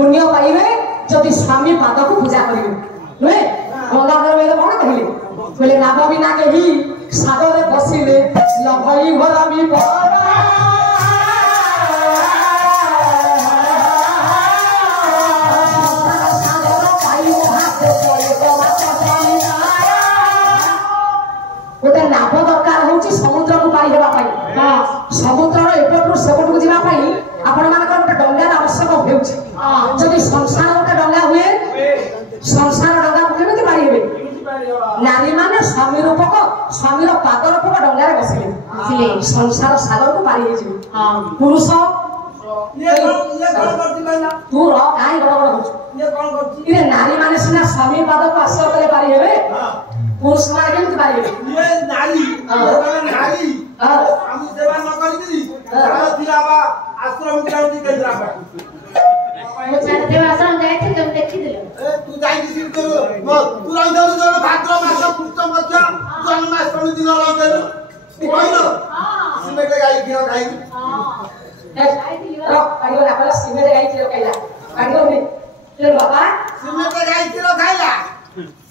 पुण्य पाइबे जदि स्वामी पाद को पूजा करेंगे नुहे गंगाधर बेले कौन कहले बोले नाभ बिना कही सागर बसिले लभई घर भी गोटे नाभ दरकार हूँ समुद्र को पारी होगा समुद्र एपटू सेपटू जावाई आपण मान गोटे डंगार आवश्यक होती संसार गोटे डंगा हुए संसार डंगा को केमी पारी हे नारी माने स्वामी रूपक स्वामीर पाद रूपक डंगार बसिले संसार सागर को पारी पुरुष तू रही गड़बड़ नारी माने सिना स्वामी पाद को आश्रय कले पारी हे पुरुष माने केमी पारी हे ये नारी नारी हम सेवा न करी दिलावा आश्रम दिलाउती केन्द्रा वो जानते आश्रम जाए थे तुम देखी दिलो तू जाई दिस तू तू रही दो जो भाद्र मास पुष्ट मध्य जन्माष्टमी दिन रही दे कोइलो सिमेट गाई किरो गाई रो आइयो आपला सिमेट गाई किरो खाइला काढलो मी तेरे बाबा सिमेट गाई किरो खाइला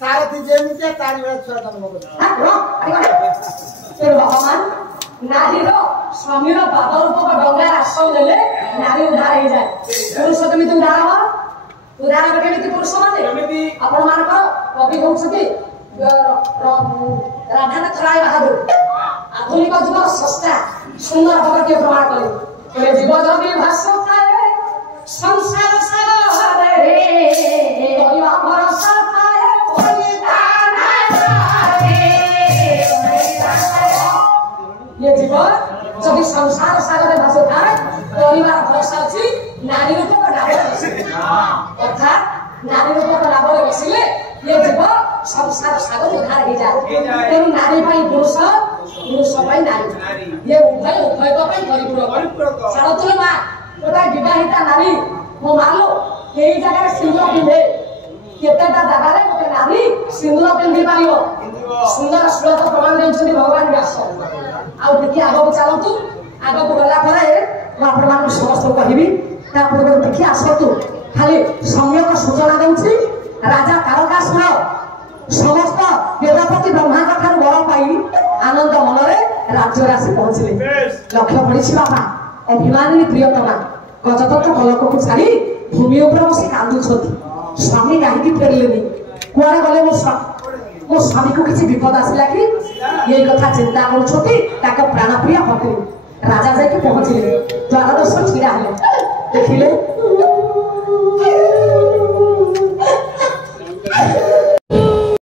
सारथी जेमिते तारी बेला छुआ जन्म कर हां रो आइयो तेरे बाबा मान नारी रो स्वामी रो बाबा रूप डंगा आश्रय देले नारी उद्धार हो जाए पुरुष केमिति उद्धार हो उद्धार हो केमिति पुरुष माने आपण मान को कवि कहउछथि राधानाथ राय बहादुर आधुनिक जुग सस्ता सुंदर भाव के प्रमाण करे जीव जदि भाष्य थाए संसार सागर रे परिवा भरोसा थाए बलिदान रे ये जीव जदि संसार सागर भाष्य थाए परिवार भरोसा अछि नारी रूप नाम अर्थात नारी रूप नाम रे बसिले ये जीव संसार सागर उद्धार हो जाए तेणु नारी पाई पुरुष पुरुष पाई नारी ये उभय उभय पाई परिपूरक सारथुल मां गोटा विवाहिता नारी मो मालो केई जगह सिंदूर पिंधे केतेटा जगह रे गोटे नारी सिंदूर पिंधि पारियो सुंदर श्लोक प्रमाण देउछथि भगवान व्यास आ देखि आगो चलतु आगो गला परे आपण मान समस्त कहिबी ता पूर्व देखि आसतु खाली सम्यक सूचना देउछि राजा तारकासुर समस्त वेदपति ब्रह्मा ठार वर पाई आनंद मनरे राज्य राशि पहुंचले लक्ष्य पड़ी बापा अभिमानी प्रियतमा गजतंत्र कलक को छाड़ी भूमि ऊपर बस कांदु स्वामी कहीं फेरले कुआड़े गले मो स्वामी को किसी विपद आसला कि ये कथा चिंता कर प्राण प्रिय पत्नी राजा जाके पहुंचले द्वार दर्शन छिड़ा हेले देखिले